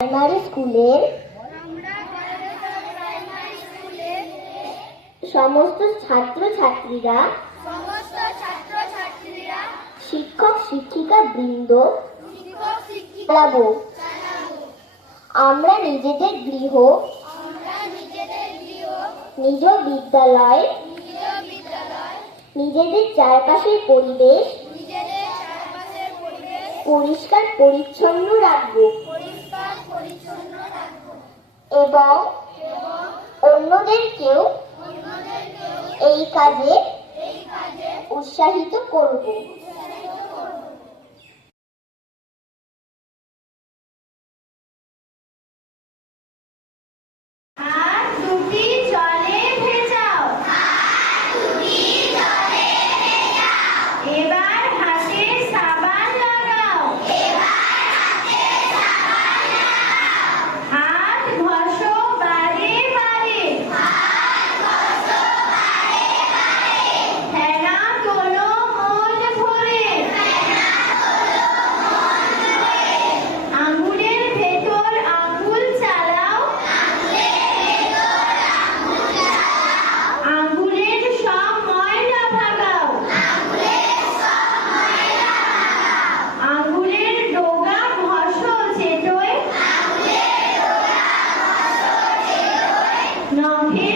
Primary স্কুলের সমস্ত ছাত্র ছাত্রীরা শিক্ষক শিক্ষিকা বৃন্দ চালাবো আমরা নিজেদের গৃহ নিজ বিদ্যালয় নিজেদের চারপাশের পরিবেশ পরিষ্কার পরিচ্ছন্ন রাখব। এবং অন্যদেরকেও এই কাজে উৎসাহিত করব। No, please.